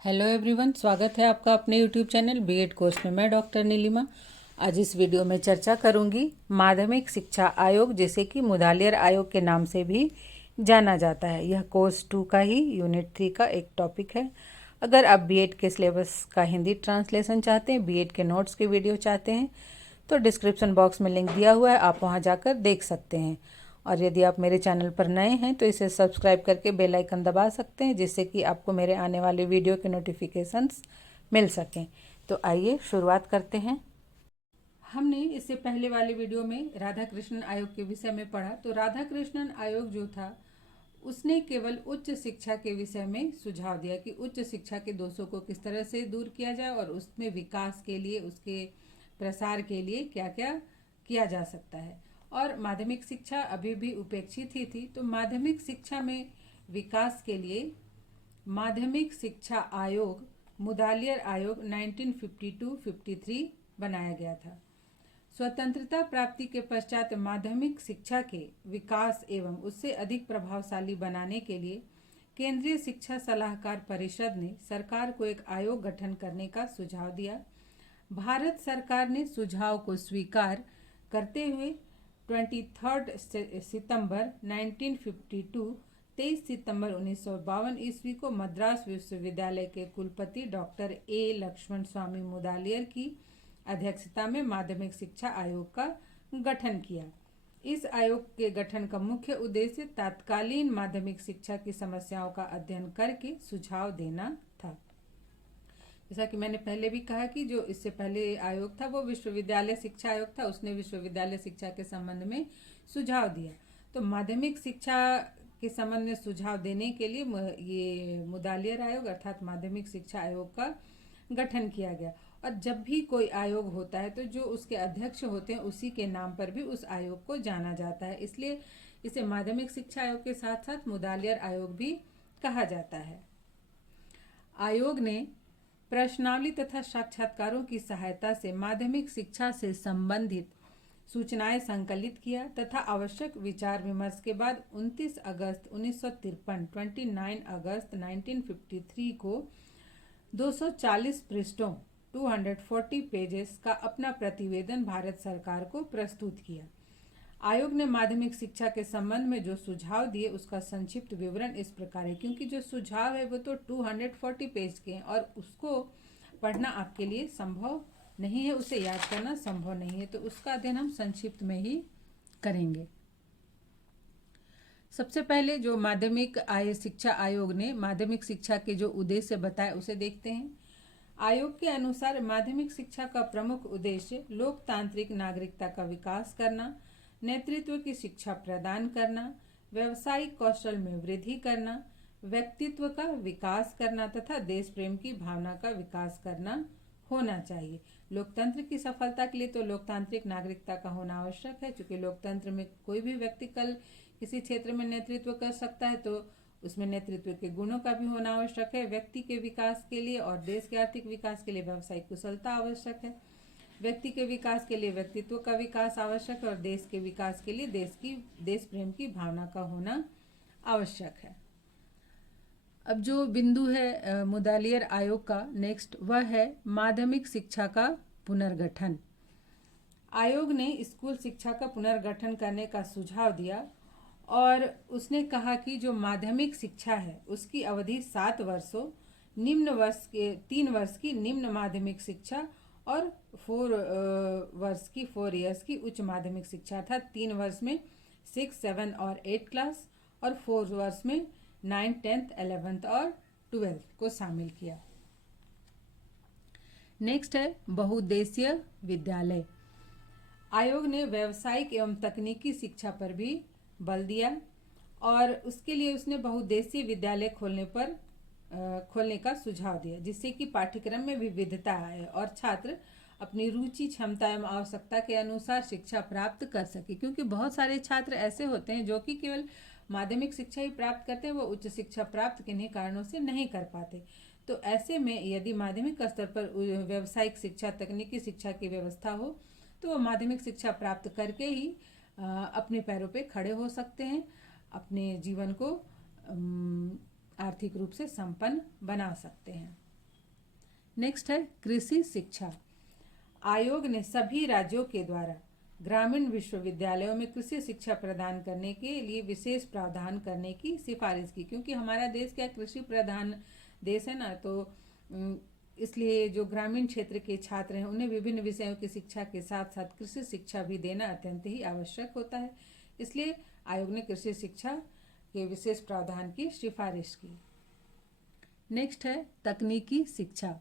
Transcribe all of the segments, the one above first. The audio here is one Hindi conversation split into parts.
हेलो एवरीवन, स्वागत है आपका अपने यूट्यूब चैनल बीएड कोर्स में। मैं डॉक्टर नीलिमा। आज इस वीडियो में चर्चा करूंगी माध्यमिक शिक्षा आयोग, जिसे कि मुदालियर आयोग के नाम से भी जाना जाता है। यह कोर्स 2 का ही यूनिट 3 का एक टॉपिक है। अगर आप बीएड के सिलेबस का हिंदी ट्रांसलेशन चाहते हैं, बीएड के नोट्स की वीडियो चाहते हैं, तो डिस्क्रिप्शन बॉक्स में लिंक दिया हुआ है, आप वहां जाकर देख सकते हैं। और यदि आप मेरे चैनल पर नए हैं तो इसे सब्सक्राइब करके बेल आइकन दबा सकते हैं, जिससे कि आपको मेरे आने वाले वीडियो के नोटिफिकेशंस मिल सकें। तो आइए शुरुआत करते हैं। हमने इससे पहले वाले वीडियो में राधा कृष्णन आयोग के विषय में पढ़ा। तो राधा कृष्णन आयोग जो था, उसने केवल उच्च शिक्षा के विषय में सुझाव दिया कि उच्च शिक्षा के दोषों को किस तरह से दूर किया जाए और उसमें विकास के लिए, उसके प्रसार के लिए क्या क्या किया जा सकता है। और माध्यमिक शिक्षा अभी भी उपेक्षित ही थी। तो माध्यमिक शिक्षा में विकास के लिए माध्यमिक शिक्षा आयोग, मुदालियर आयोग 1952-53 बनाया गया था। स्वतंत्रता प्राप्ति के पश्चात माध्यमिक शिक्षा के विकास एवं उससे अधिक प्रभावशाली बनाने के लिए केंद्रीय शिक्षा सलाहकार परिषद ने सरकार को एक आयोग गठन करने का सुझाव दिया। भारत सरकार ने सुझाव को स्वीकार करते हुए 23 सितंबर 1952 23 सितंबर 1952 ईस्वी को मद्रास विश्वविद्यालय के कुलपति डॉक्टर ए लक्ष्मण स्वामी मुदालियर की अध्यक्षता में माध्यमिक शिक्षा आयोग का गठन किया। इस आयोग के गठन का मुख्य उद्देश्य तत्कालीन माध्यमिक शिक्षा की समस्याओं का अध्ययन करके सुझाव देना था। जैसा कि मैंने पहले भी कहा कि जो इससे पहले आयोग था वो विश्वविद्यालय शिक्षा आयोग था, उसने विश्वविद्यालय शिक्षा के संबंध में सुझाव दिया। तो माध्यमिक शिक्षा के संबंध में सुझाव देने के लिए ये मुदालियर आयोग अर्थात माध्यमिक शिक्षा आयोग का गठन किया गया। और जब भी कोई आयोग होता है तो जो उसके अध्यक्ष होते हैं उसी के नाम पर भी उस आयोग को जाना जाता है, इसलिए इसे माध्यमिक शिक्षा आयोग के साथ साथ मुदालियर आयोग भी कहा जाता है। आयोग ने प्रश्नावली तथा साक्षात्कारों की सहायता से माध्यमिक शिक्षा से संबंधित सूचनाएं संकलित किया तथा आवश्यक विचार विमर्श के बाद 29 अगस्त 1953 29 अगस्त 1953 को 240 पृष्ठों 240 पेजेस का अपना प्रतिवेदन भारत सरकार को प्रस्तुत किया। आयोग ने माध्यमिक शिक्षा के संबंध में जो सुझाव दिए उसका संक्षिप्त विवरण इस प्रकार है, क्योंकि जो सुझाव है वो तो 240 पेज के हैं और उसको पढ़ना आपके लिए संभव नहीं है, उसे याद करना संभव नहीं है, तो उसका अध्ययन हम संक्षिप्त में ही करेंगे। सबसे पहले जो माध्यमिक शिक्षा आयोग ने माध्यमिक शिक्षा के जो उद्देश्य बताए उसे देखते हैं। आयोग के अनुसार माध्यमिक शिक्षा का प्रमुख उद्देश्य लोकतांत्रिक नागरिकता का विकास करना, नेतृत्व की शिक्षा प्रदान करना, व्यावसायिक कौशल में वृद्धि करना, व्यक्तित्व का विकास करना तथा देश प्रेम की भावना का विकास करना होना चाहिए। लोकतंत्र की सफलता के लिए तो लोकतांत्रिक नागरिकता का होना आवश्यक है, क्योंकि लोकतंत्र में कोई भी व्यक्ति कल किसी क्षेत्र में नेतृत्व कर सकता है, तो उसमें नेतृत्व के गुणों का भी होना आवश्यक है। व्यक्ति के विकास के लिए और देश के आर्थिक विकास के लिए व्यावसायिक कुशलता आवश्यक है। व्यक्ति के विकास के लिए व्यक्तित्व का विकास आवश्यक है और देश के विकास के लिए देश प्रेम की भावना का होना आवश्यक है। अब जो बिंदु है मुदालियर आयोग का नेक्स्ट, वह है माध्यमिक शिक्षा का पुनर्गठन। आयोग ने स्कूल शिक्षा का पुनर्गठन करने का सुझाव दिया और उसने कहा कि जो माध्यमिक शिक्षा है उसकी अवधि 7 वर्षों, निम्न वर्ष के 3 वर्ष की निम्न माध्यमिक शिक्षा और 4 इयर्स की उच्च माध्यमिक शिक्षा था। 3 वर्ष में 6, 7 और 8 क्लास और 4 वर्ष में 9, 10, 11 और 12 को शामिल किया। नेक्स्ट है बहुउद्देशीय विद्यालय। आयोग ने व्यावसायिक एवं तकनीकी शिक्षा पर भी बल दिया और उसके लिए उसने बहुउद्देशीय विद्यालय खोलने का सुझाव दिया, जिससे कि पाठ्यक्रम में विविधता आए और छात्र अपनी रुचि, क्षमता एवं आवश्यकता के अनुसार शिक्षा प्राप्त कर सके। क्योंकि बहुत सारे छात्र ऐसे होते हैं जो कि केवल माध्यमिक शिक्षा ही प्राप्त करते हैं, वो उच्च शिक्षा प्राप्त किन्हीं कारणों से नहीं कर पाते। तो ऐसे में यदि माध्यमिक स्तर पर व्यावसायिक शिक्षा, तकनीकी शिक्षा की व्यवस्था हो तो वो माध्यमिक शिक्षा प्राप्त करके ही अपने पैरों पे खड़े हो सकते हैं, अपने जीवन को आर्थिक रूप से संपन्न बना सकते हैं। नेक्स्ट है कृषि शिक्षा। आयोग ने सभी राज्यों के द्वारा ग्रामीण विश्वविद्यालयों में कृषि शिक्षा प्रदान करने के लिए विशेष प्रावधान करने की सिफारिश की, क्योंकि हमारा देश क्या कृषि प्रधान देश है ना, तो इसलिए जो ग्रामीण क्षेत्र के छात्र हैं उन्हें विभिन्न विषयों की शिक्षा के साथ साथ कृषि शिक्षा भी देना अत्यंत ही आवश्यक होता है। इसलिए आयोग ने कृषि शिक्षा के विशेष प्रावधान की सिफारिश की। नेक्स्ट है तकनीकी शिक्षा।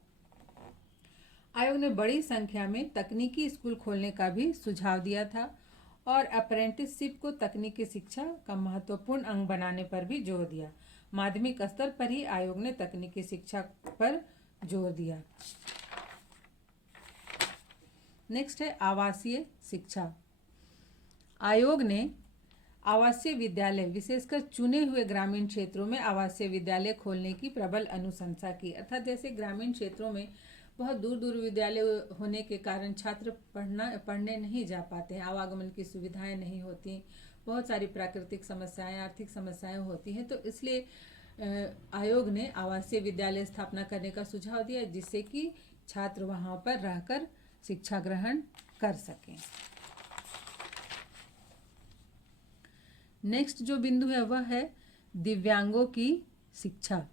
आयोग ने बड़ी संख्या में तकनीकी स्कूल खोलने का भी सुझाव दिया था और अप्रेंटिसशिप को तकनीकी शिक्षा का महत्वपूर्ण अंग बनाने पर भी जोर दिया। माध्यमिक स्तर पर ही आयोग ने तकनीकी शिक्षा पर जोर दिया। नेक्स्ट है आवासीय शिक्षा। आयोग ने आवासीय विद्यालय विशेषकर चुने हुए ग्रामीण क्षेत्रों में आवासीय विद्यालय खोलने की प्रबल अनुशंसा की। अर्थात जैसे ग्रामीण क्षेत्रों में बहुत दूर दूर विद्यालय होने के कारण छात्र पढ़ने नहीं जा पाते हैं, आवागमन की सुविधाएं नहीं होती, बहुत सारी प्राकृतिक समस्याएं, आर्थिक समस्याएं होती हैं, तो इसलिए आयोग ने आवासीय विद्यालय स्थापना करने का सुझाव दिया जिससे कि छात्र वहां पर रहकर शिक्षा ग्रहण कर सकें। नेक्स्ट जो बिंदु है वह है दिव्यांगों की शिक्षा।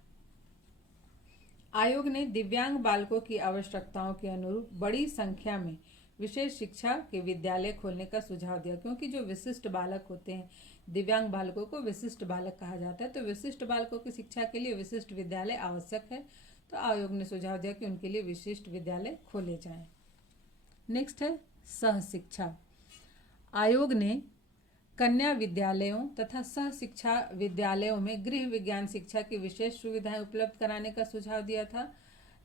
आयोग ने दिव्यांग बालकों की आवश्यकताओं के अनुरूप बड़ी संख्या में विशेष शिक्षा के विद्यालय खोलने का सुझाव दिया, क्योंकि जो विशिष्ट बालक होते हैं, दिव्यांग बालकों को विशिष्ट बालक कहा जाता है, तो विशिष्ट बालकों की शिक्षा के लिए विशिष्ट विद्यालय आवश्यक है। तो आयोग ने सुझाव दिया कि उनके लिए विशिष्ट विद्यालय खोले जाएं। नेक्स्ट है सह शिक्षा। आयोग ने कन्या विद्यालयों तथा सह शिक्षा विद्यालयों में गृह विज्ञान शिक्षा की विशेष सुविधाएं उपलब्ध कराने का सुझाव दिया था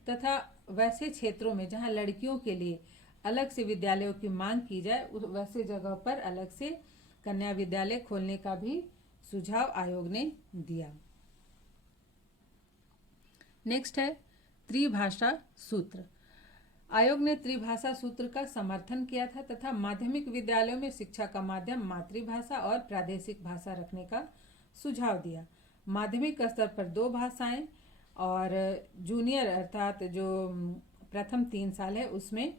तथा वैसे क्षेत्रों में जहां लड़कियों के लिए अलग से विद्यालयों की मांग की जाए वैसे जगह पर अलग से कन्या विद्यालय खोलने का भी सुझाव आयोग ने दिया। नेक्स्ट है त्रिभाषा सूत्र। आयोग ने त्रिभाषा सूत्र का समर्थन किया था तथा माध्यमिक विद्यालयों में शिक्षा का माध्यम मातृभाषा और प्रादेशिक भाषा रखने का सुझाव दिया। माध्यमिक स्तर पर 2 भाषाएं और जूनियर अर्थात जो प्रथम 3 साल है उसमें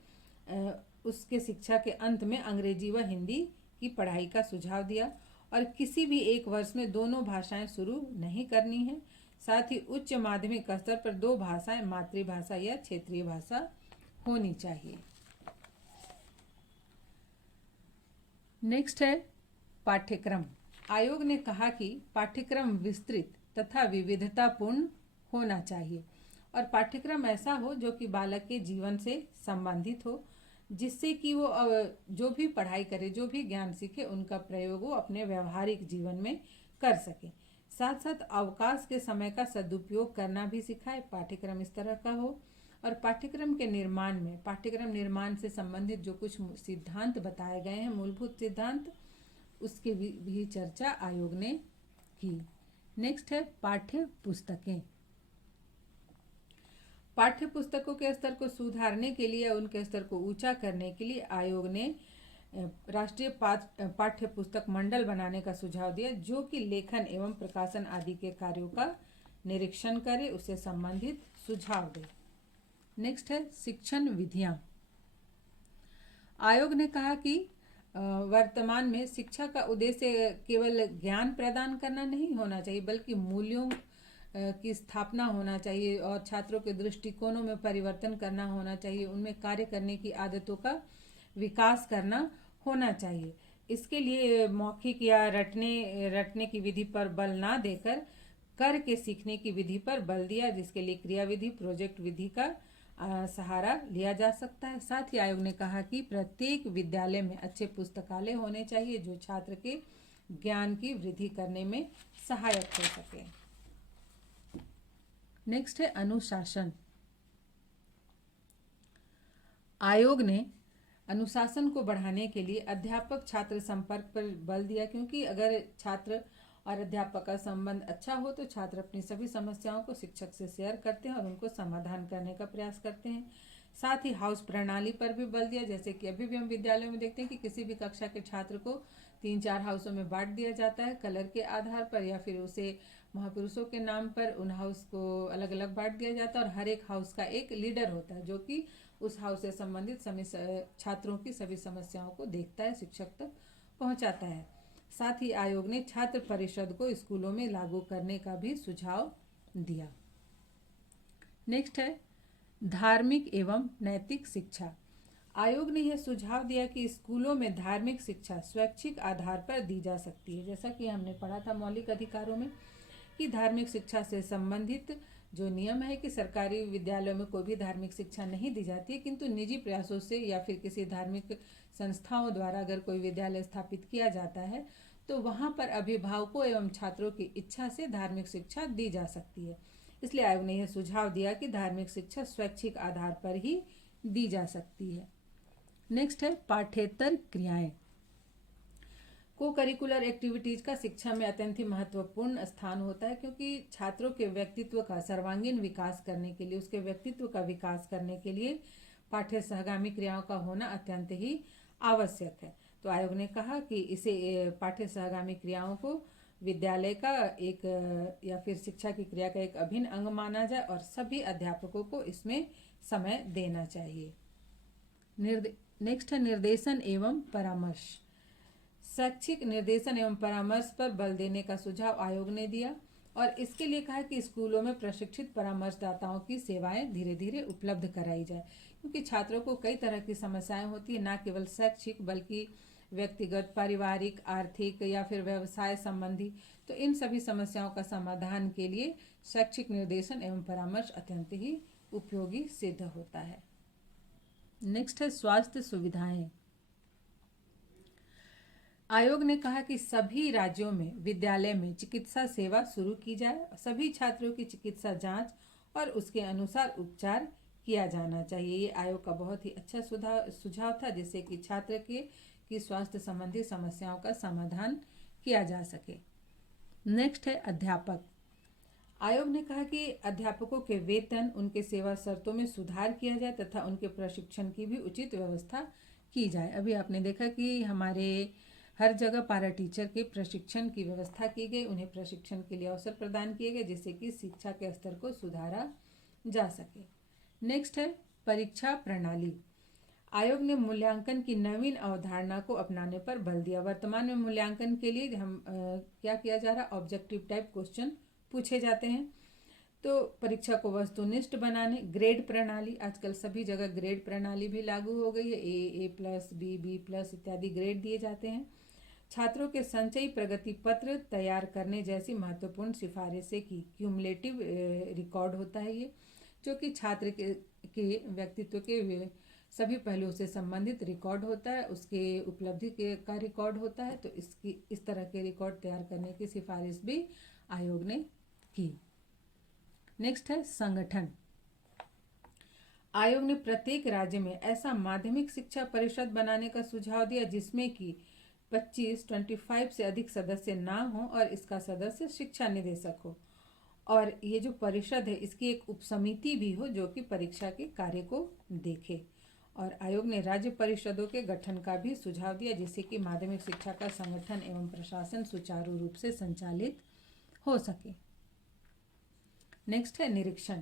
उसके शिक्षा के अंत में अंग्रेजी व हिंदी की पढ़ाई का सुझाव दिया और किसी भी एक वर्ष में दोनों भाषाएं शुरू नहीं करनी है। साथ ही उच्च माध्यमिक स्तर पर 2 भाषाएं मातृभाषा या क्षेत्रीय भाषा होनी चाहिए। नेक्स्ट है पाठ्यक्रम। आयोग ने कहा कि पाठ्यक्रम विस्तृत तथा विविधतापूर्ण होना चाहिए और पाठ्यक्रम ऐसा हो जो कि बालक के जीवन से संबंधित हो, जिससे कि वो जो भी पढ़ाई करे, जो भी ज्ञान सीखे, उनका प्रयोग वो अपने व्यवहारिक जीवन में कर सके। साथ साथ अवकाश के समय का सदुपयोग करना भी सिखाए। पाठ्यक्रम इस तरह का हो और पाठ्यक्रम के निर्माण में पाठ्यक्रम निर्माण से संबंधित जो कुछ सिद्धांत बताए गए हैं, मूलभूत सिद्धांत, उसकी भी चर्चा आयोग ने की। नेक्स्ट है पाठ्य पुस्तकें। पाठ्य पुस्तकों के स्तर को सुधारने के लिए, उनके स्तर को ऊंचा करने के लिए आयोग ने राष्ट्रीय पाठ्य पुस्तक मंडल बनाने का सुझाव दिया, जो कि लेखन एवं प्रकाशन आदि के कार्यों का निरीक्षण करे, उससे संबंधित सुझाव दे। नेक्स्ट है शिक्षण विधियां। आयोग ने कहा कि वर्तमान में शिक्षा का उद्देश्य केवल ज्ञान प्रदान करना नहीं होना चाहिए, बल्कि मूल्यों की स्थापना होना चाहिए और छात्रों के दृष्टिकोणों में परिवर्तन करना होना चाहिए, उनमें कार्य करने की आदतों का विकास करना होना चाहिए। इसके लिए मौखिक या रटने की विधि पर बल ना देकर करके सीखने की विधि पर बल दिया, जिसके लिए क्रिया विधि, प्रोजेक्ट विधि का सहारा लिया जा सकता है। साथ ही आयोग ने कहा कि प्रत्येक विद्यालय में अच्छे पुस्तकालय होने चाहिए जो छात्र के ज्ञान की वृद्धि करने में सहायक हो सके। नेक्स्ट है अनुशासन। आयोग ने अनुशासन को बढ़ाने के लिए अध्यापक छात्र संपर्क पर बल दिया, क्योंकि अगर छात्र और अध्यापक का संबंध अच्छा हो तो छात्र अपनी सभी समस्याओं को शिक्षक से शेयर करते हैं और उनको समाधान करने का प्रयास करते हैं। साथ ही हाउस प्रणाली पर भी बल दिया, जैसे कि अभी भी हम विद्यालयों में देखते हैं कि किसी भी कक्षा के छात्र को 3-4 हाउसों में बांट दिया जाता है कलर के आधार पर, या फिर उसे महापुरुषों के नाम पर उन हाउस को अलग अलग बांट दिया जाता है और हर एक हाउस का एक लीडर होता है जो कि उस हाउस से संबंधित सभी छात्रों की सभी समस्याओं को देखता है, शिक्षक तक पहुंचाता है। साथ ही आयोग ने छात्र परिषद को स्कूलों में लागू करने का भी सुझाव दिया। नेक्स्ट है धार्मिक एवं नैतिक शिक्षा। आयोग ने यह सुझाव दिया कि स्कूलों में धार्मिक शिक्षा स्वैच्छिक आधार पर दी जा सकती है। जैसा कि हमने पढ़ा था मौलिक अधिकारों में कि धार्मिक शिक्षा से संबंधित जो नियम है कि सरकारी विद्यालयों में कोई भी धार्मिक शिक्षा नहीं दी जाती है, किंतु निजी प्रयासों से या फिर किसी धार्मिक संस्थाओं द्वारा अगर कोई विद्यालय स्थापित किया जाता है तो वहां पर अभिभावकों एवं छात्रों की इच्छा से धार्मिक शिक्षा दी जा सकती है। इसलिए आयोग ने यह सुझाव दिया कि धार्मिक शिक्षा स्वैच्छिक आधार पर ही दी जा सकती है। नेक्स्ट है पाठ्येतर क्रियाएं। को करिकुलर एक्टिविटीज का शिक्षा में अत्यंत ही महत्वपूर्ण स्थान होता है, क्योंकि छात्रों के व्यक्तित्व का सर्वांगीण विकास करने के लिए, उसके व्यक्तित्व का विकास करने के लिए पाठ्य सहगामी क्रियाओं का होना अत्यंत ही आवश्यक है। तो आयोग ने कहा कि इसे पाठ्य सहगामी क्रियाओं को विद्यालय का एक या फिर शिक्षा की क्रिया का एक अभिन्न अंग माना जाए और सभी अध्यापकों को इसमें समय देना चाहिए। नेक्स्ट है निर्देशन एवं परामर्श। शैक्षिक निर्देशन एवं परामर्श पर बल देने का सुझाव आयोग ने दिया और इसके लिए कहा कि स्कूलों में प्रशिक्षित परामर्शदाताओं की सेवाएं धीरे धीरे उपलब्ध कराई जाए, क्योंकि छात्रों को कई तरह की समस्याएं होती है, न केवल शैक्षिक बल्कि व्यक्तिगत, पारिवारिक, आर्थिक या फिर व्यवसाय संबंधी। तो इन सभी समस्याओं का समाधान के लिए शैक्षिक निर्देशन एवं परामर्श अत्यंत ही उपयोगी सिद्ध होता है। नेक्स्ट है स्वास्थ्य सुविधाएं। आयोग ने कहा कि सभी राज्यों में विद्यालय में चिकित्सा सेवा शुरू की जाए, सभी छात्रों की चिकित्सा जांच और उसके अनुसार उपचार किया जाना चाहिए। ये आयोग का बहुत ही अच्छा सुझाव था, जिससे कि छात्र की स्वास्थ्य संबंधी समस्याओं का समाधान किया जा सके। नेक्स्ट है अध्यापक। आयोग ने कहा कि अध्यापकों के वेतन, उनके सेवा शर्तों में सुधार किया जाए तथा उनके प्रशिक्षण की भी उचित व्यवस्था की जाए। अभी आपने देखा कि हमारे हर जगह पारा टीचर के प्रशिक्षण की व्यवस्था की गई, उन्हें प्रशिक्षण के लिए अवसर प्रदान किए गए, जिससे कि शिक्षा के स्तर को सुधारा जा सके। नेक्स्ट है परीक्षा प्रणाली। आयोग ने मूल्यांकन की नवीन अवधारणा को अपनाने पर बल दिया। वर्तमान में मूल्यांकन के लिए हम क्या किया जा रहा है, ऑब्जेक्टिव टाइप क्वेश्चन पूछे जाते हैं। तो परीक्षा को वस्तुनिष्ठ बनाने, ग्रेड प्रणाली, आजकल सभी जगह ग्रेड प्रणाली भी लागू हो गई है। ए प्लस, बी प्लस इत्यादि ग्रेड दिए जाते हैं। छात्रों के संचयी प्रगति पत्र तैयार करने जैसी महत्वपूर्ण सिफारिशें की। क्यूमुलेटिव रिकॉर्ड होता है ये, जो कि छात्र के व्यक्तित्व के सभी पहलुओं से संबंधित रिकॉर्ड होता है, उसके उपलब्धि का रिकॉर्ड होता है। तो इस तरह के रिकॉर्ड तैयार करने की सिफारिश भी आयोग ने की। नेक्स्ट है संगठन। आयोग ने प्रत्येक राज्य में ऐसा माध्यमिक शिक्षा परिषद बनाने का सुझाव दिया जिसमें कि 25 से अधिक सदस्य ना हो और इसका सदस्य शिक्षा निदेशक हो, और ये जो परिषद है इसकी एक उपसमिति भी हो जो कि परीक्षा के कार्य को देखे। और आयोग ने राज्य परिषदों के गठन का भी सुझाव दिया, जिससे कि माध्यमिक शिक्षा का संगठन एवं प्रशासन सुचारू रूप से संचालित हो सके। नेक्स्ट है निरीक्षण।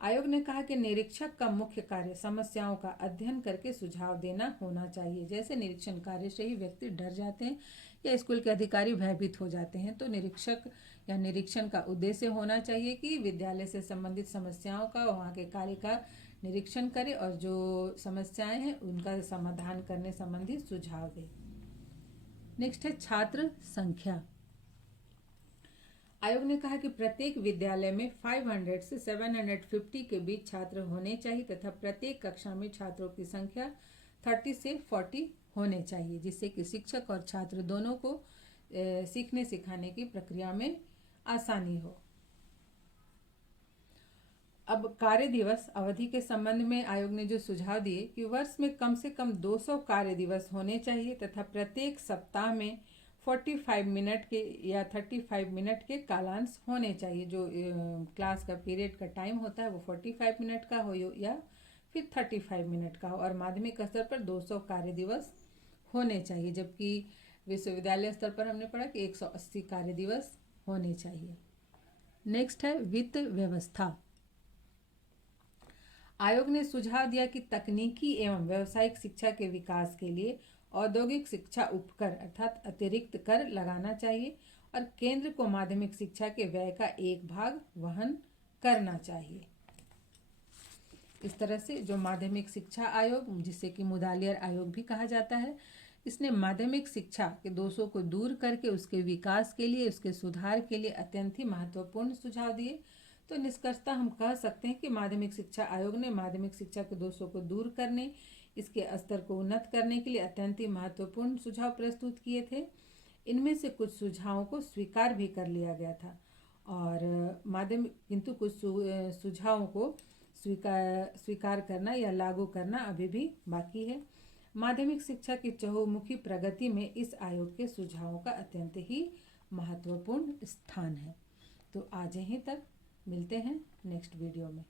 आयोग ने कहा कि निरीक्षक का मुख्य कार्य समस्याओं का अध्ययन करके सुझाव देना होना चाहिए। जैसे निरीक्षण कार्य से ही व्यक्ति डर जाते हैं या स्कूल के अधिकारी भयभीत हो जाते हैं, तो निरीक्षक या निरीक्षण का उद्देश्य होना चाहिए कि विद्यालय से संबंधित समस्याओं का, वहाँ के कार्य का निरीक्षण करे और जो समस्याएं हैं उनका समाधान करने संबंधी सुझाव दे। नेक्स्ट है छात्र संख्या। आयोग ने कहा कि प्रत्येक विद्यालय में 500 से 750 के बीच छात्र होने चाहिए तथा प्रत्येक कक्षा में छात्रों की संख्या 30 से 40 होने चाहिए, जिससे कि शिक्षक और छात्र दोनों को सीखने सिखाने की प्रक्रिया में आसानी हो। अब कार्य दिवस अवधि के संबंध में आयोग ने जो सुझाव दिए कि वर्ष में कम से कम 200 कार्य दिवस होने चाहिए तथा प्रत्येक सप्ताह में 45 मिनट के या 35 मिनट के कालांश होने चाहिए। जो क्लास का पीरियड का टाइम होता है वो 45 मिनट का हो या फिर 35 मिनट का हो, और माध्यमिक स्तर पर 200 कार्य दिवस होने चाहिए, जबकि विश्वविद्यालय स्तर पर हमने पढ़ा कि 180 कार्य दिवस होने चाहिए। नेक्स्ट है वित्त व्यवस्था। आयोग ने सुझाव दिया कि तकनीकी एवं व्यावसायिक शिक्षा के विकास के लिए औद्योगिक शिक्षा उपकर अर्थात अतिरिक्त कर लगाना चाहिए और केंद्र को माध्यमिक शिक्षा के व्यय का एक भाग वहन करना चाहिए। इस तरह से जो माध्यमिक शिक्षा आयोग, जिसे कि मुदालियर आयोग भी कहा जाता है, इसने माध्यमिक शिक्षा के दोषों को दूर करके उसके विकास के लिए, उसके सुधार के लिए अत्यंत ही महत्वपूर्ण सुझाव दिए। तो निष्कर्षतः हम कह सकते हैं कि माध्यमिक शिक्षा आयोग ने माध्यमिक शिक्षा के दोषों को दूर करने, इसके स्तर को उन्नत करने के लिए अत्यंत ही महत्वपूर्ण सुझाव प्रस्तुत किए थे। इनमें से कुछ सुझावों को स्वीकार भी कर लिया गया था और माध्यमिक किंतु कुछ सुझावों को स्वीकार करना या लागू करना अभी भी बाकी है। माध्यमिक शिक्षा की चहुमुखी प्रगति में इस आयोग के सुझावों का अत्यंत ही महत्वपूर्ण स्थान है। तो आज यहीं तक, मिलते हैं नेक्स्ट वीडियो में।